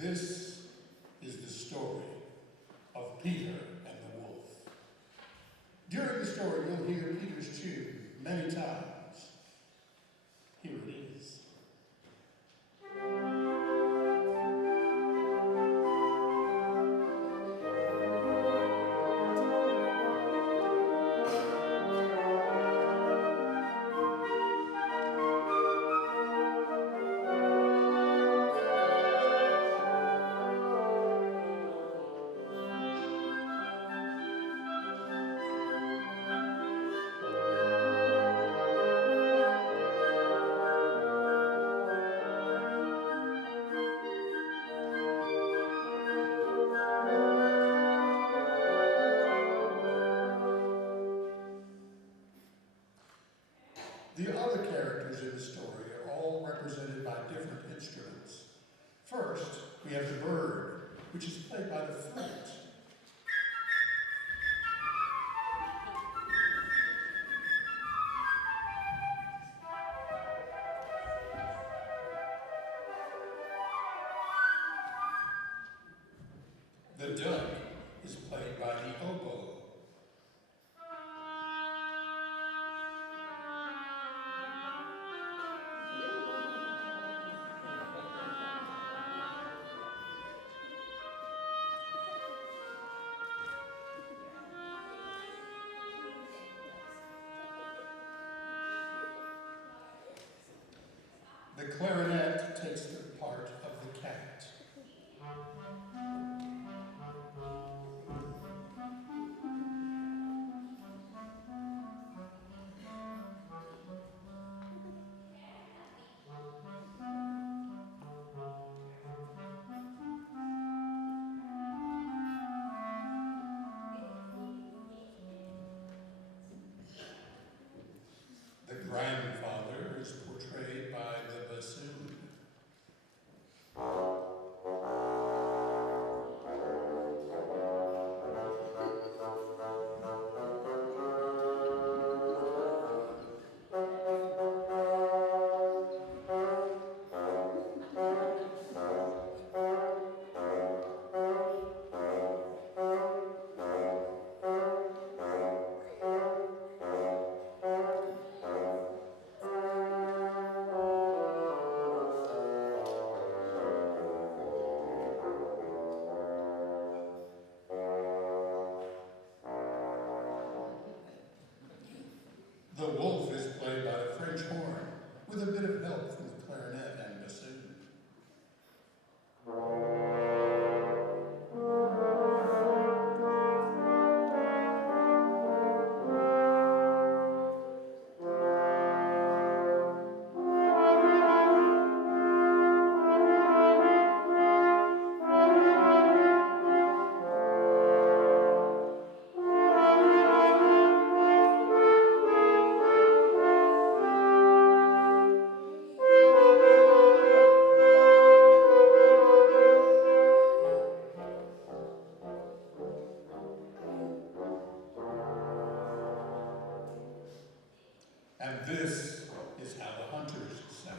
This is the story of Peter and the wolf. During the story, you'll hear Peter's tune many times. Here it is. The other characters in the story are all represented by different instruments. First, we have the bird, which is played by the flute. The duck is played by the oboe. The clarinet takes the part of the cat. The grandfather is portrayed by the bassoon. The wolf is played by the French horn, with a bit of help from the clarinet and bassoon. And this is how the hunters sound.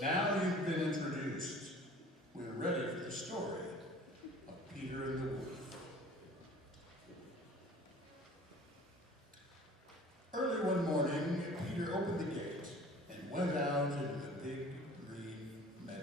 Now you've been introduced, we're ready for the story of Peter and the wolf. Early one morning, Peter opened the gate and went out into the big green meadow.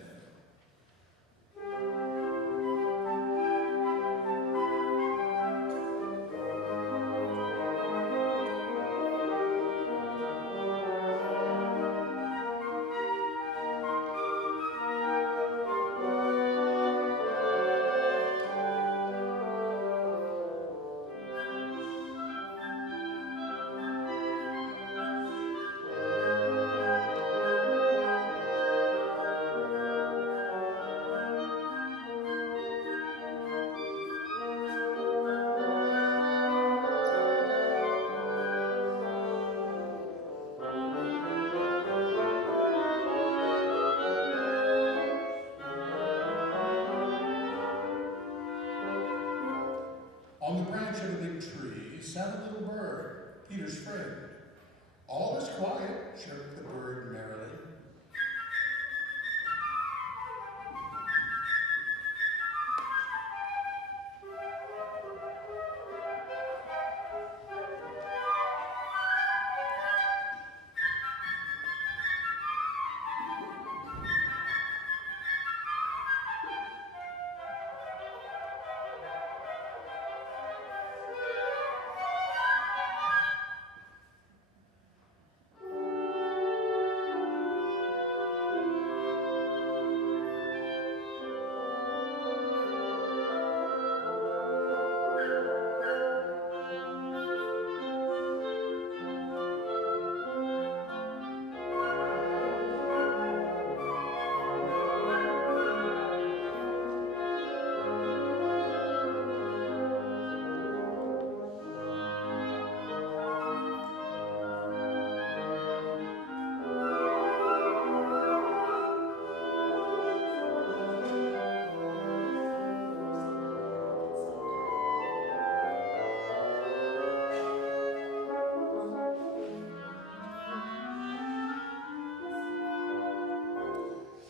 On the branch of a big tree sat a little bird, Peter's friend. All is quiet, chirped the bird merrily.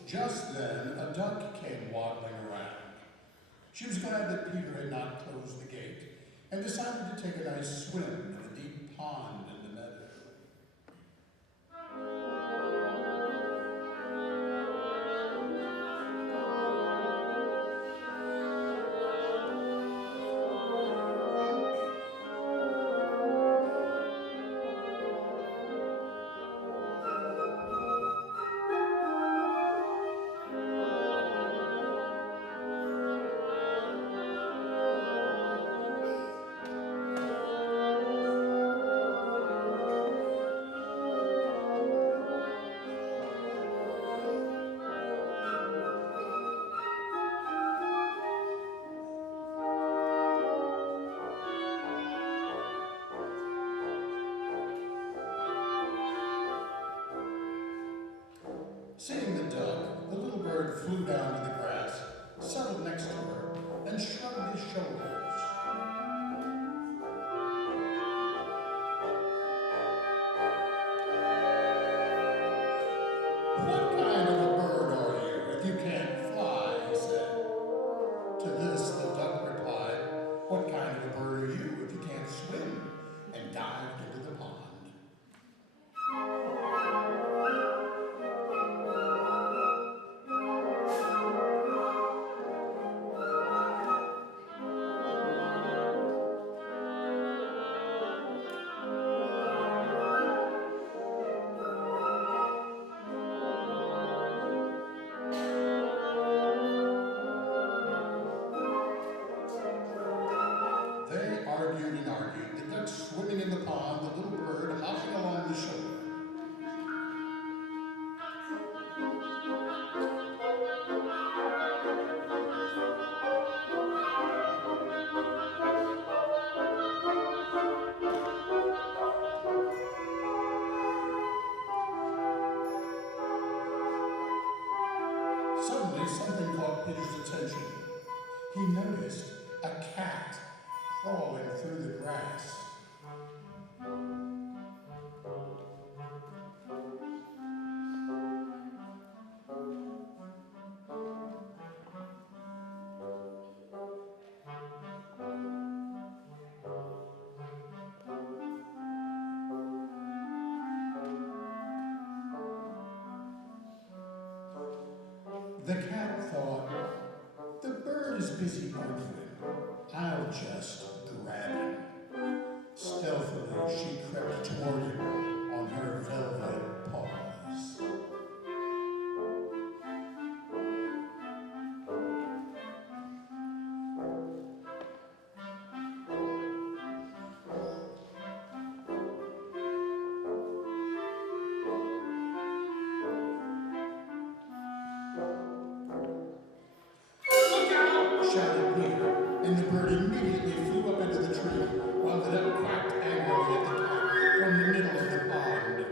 Just then, a duck came waddling around. She was glad that Peter had not closed the gate and decided to take a nice swim in the deep pond in the meadow. Seeing the duck, the little bird flew down to the grass, settled next to her, and shrugged his shoulders. "What kind of a bird are you if you can't fly?" he said. To this the duck replied, "What kind of a bird are you if you can't swim?" and dived into the pond. They argued and argued, the duck swimming in the pond, the little bird hopping along the shore. Suddenly, something caught Peter's attention. He noticed a cat crawling through the grass. The cat thought, "The bird is busy arguing. I'll just grab him." Stealthily, she crept toward him on her velvet paws. "Look out!" shouted Peter, and the bird immediately flew up into the tree, while the duck quacked angrily at the cat from the middle of the pond.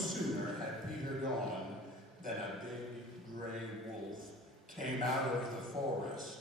sooner had Peter gone than a big gray wolf came out of the forest.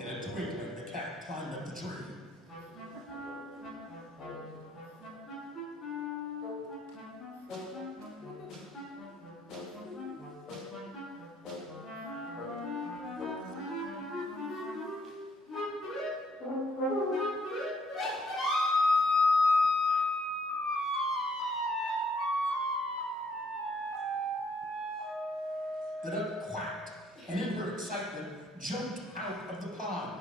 In a twinkling, the cat climbed up the tree. The duck quacked, and in her excitement, jumped out of the pond.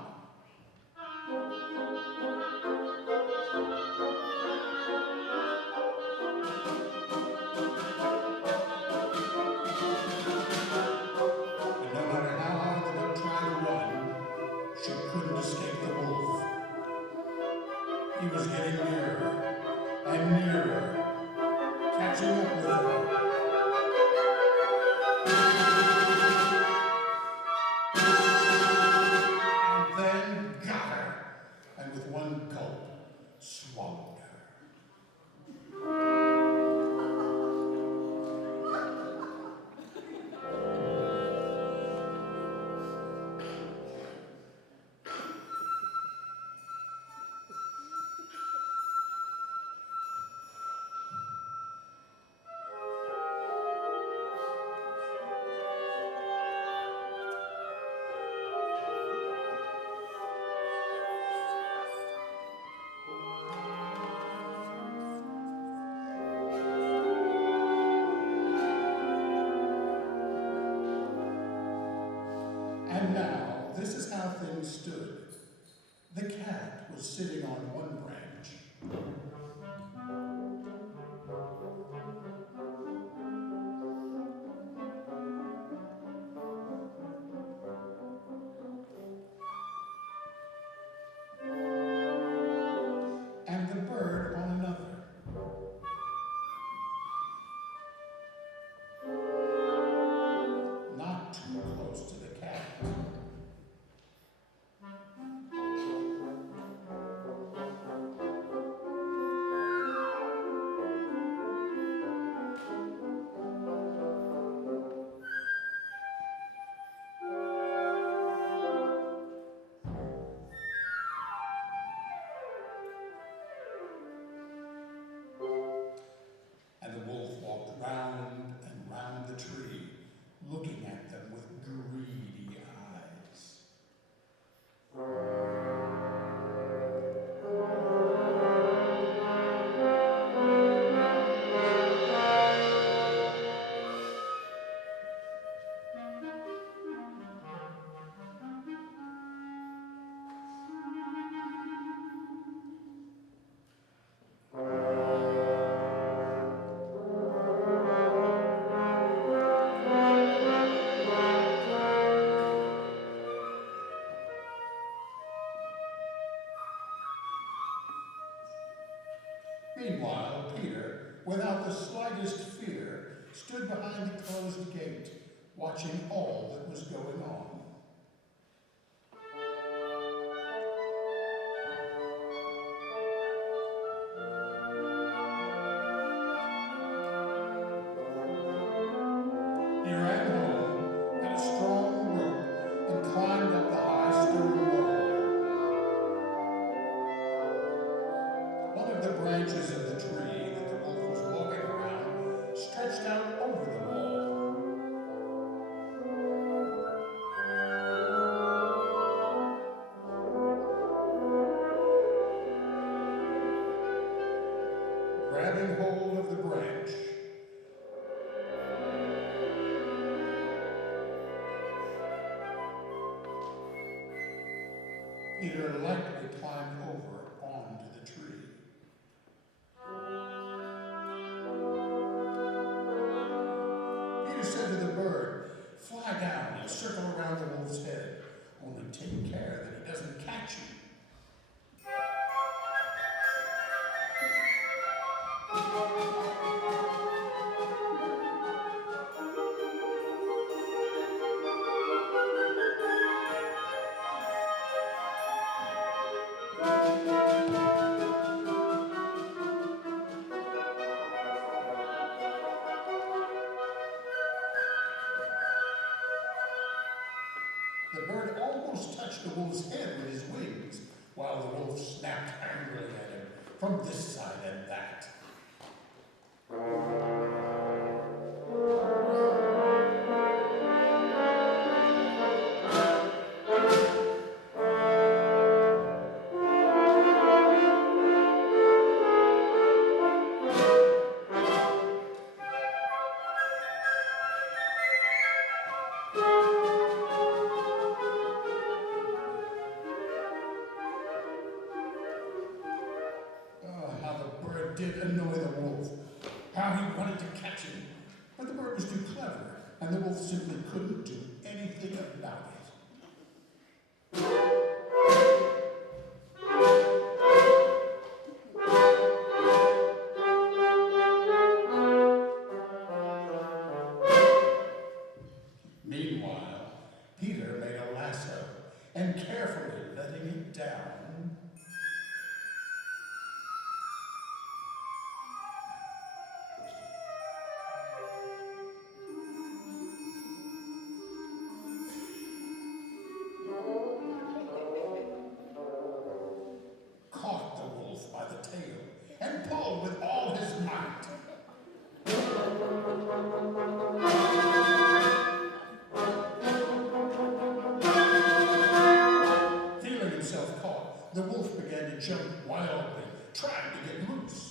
And no matter how hard the duck tried to run, she couldn't escape the wolf. He was getting nearer and nearer, catching up with her. And then got her, and with one gulp, swallowed her. And now, this is how things stood. The cat was sitting on one branch. And the bird on another. Not too close to the cat. And the wolf walked round and round the tree, looking at them with greedy eyes. Meanwhile, Peter, without the slightest fear, stood behind the closed gate, watching all that was going on. He ran home, got a strong rope, and climbed up the high stone wall. One of the branches of the tree that the wolf was walking around stretched out over the wall. grabbing hold of the branch. Peter lightly climbed over onto the tree. Peter said to the bird, "Fly down and circle around the wolf's head. Only take care that he doesn't catch you." The bird almost touched the wolf's head with his wings, while the wolf snapped angrily at him from this side and that. Did annoy the wolf. How he wanted to catch him. But the bird was too clever, and the wolf simply couldn't do anything about it. Meanwhile, Peter made a lasso, and carefully letting it down, and pulled with all his might. Feeling himself caught, the wolf began to jump wildly, trying to get loose.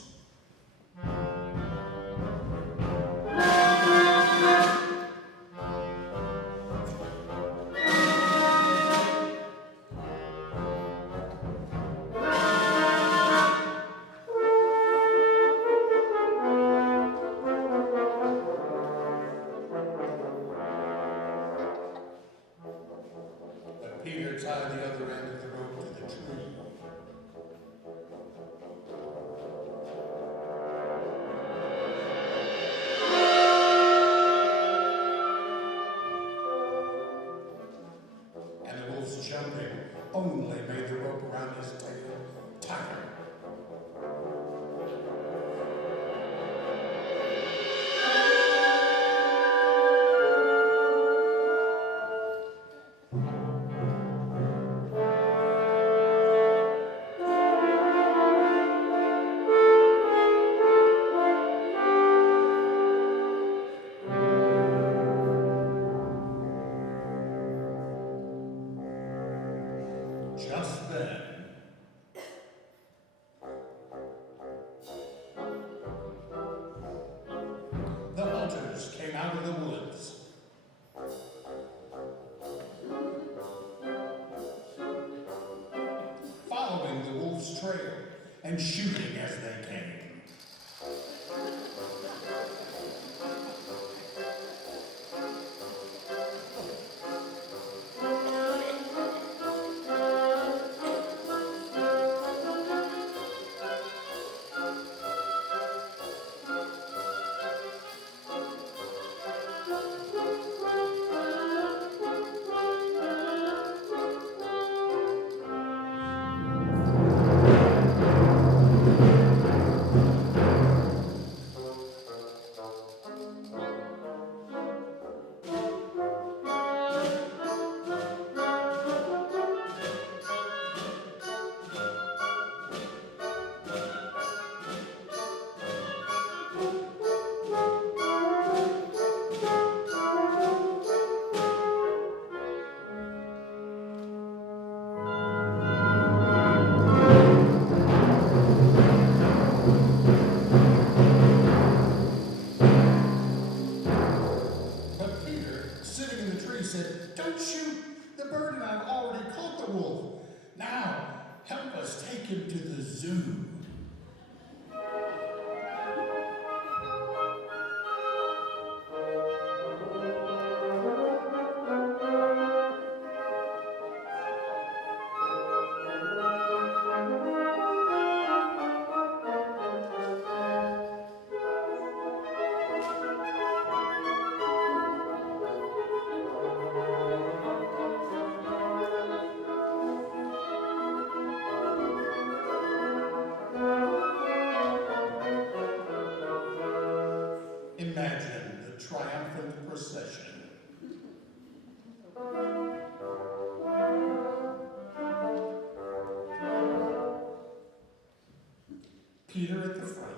Peter tied the other end of the rope to the tree. And the wolf's jumping only made the rope around his tail tighter. Just then, the hunters came out of the woods. Following the wolf's trail and shooting as they came. Imagine the triumphant procession. Peter at the front.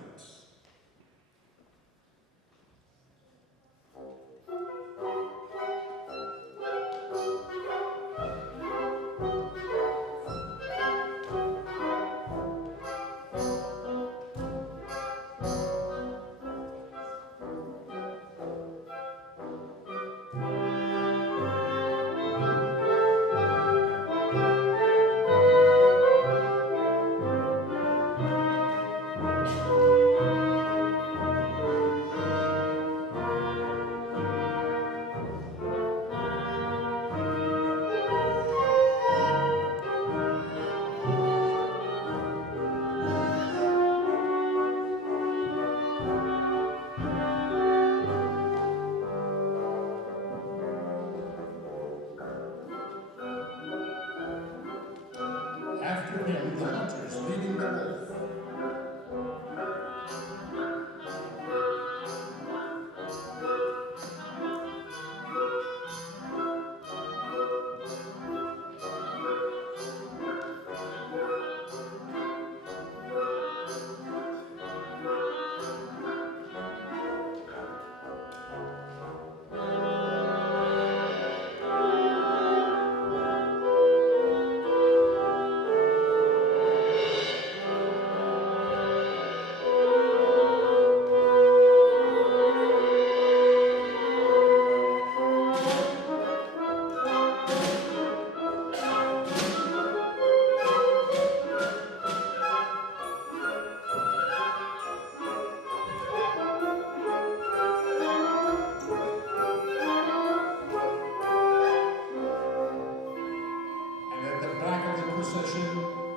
After him, the hunters leading the wolf.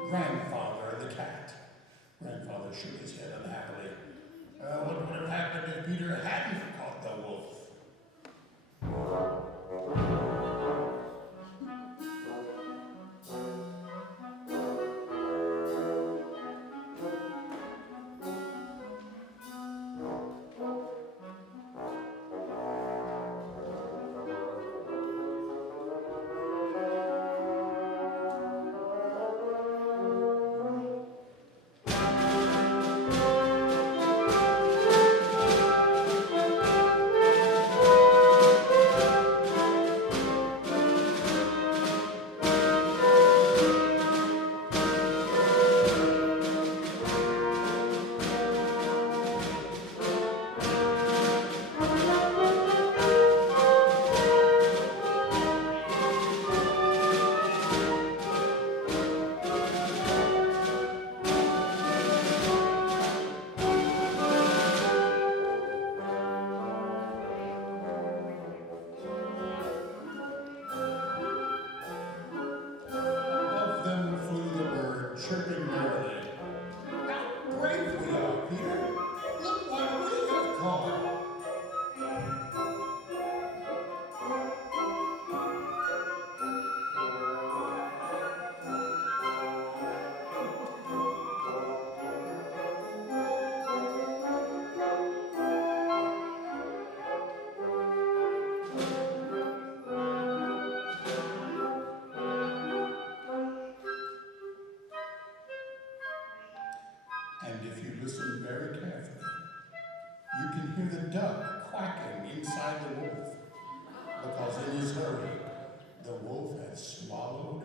Grandfather and the cat. Grandfather shook his head unhappily. What would have happened if Peter hadn't caught the wolf? Chirping merrily. How brave we are, Peter! Look what we have caught! And if you listen very carefully, you can hear the duck quacking inside the wolf, because in his hurry, the wolf had swallowed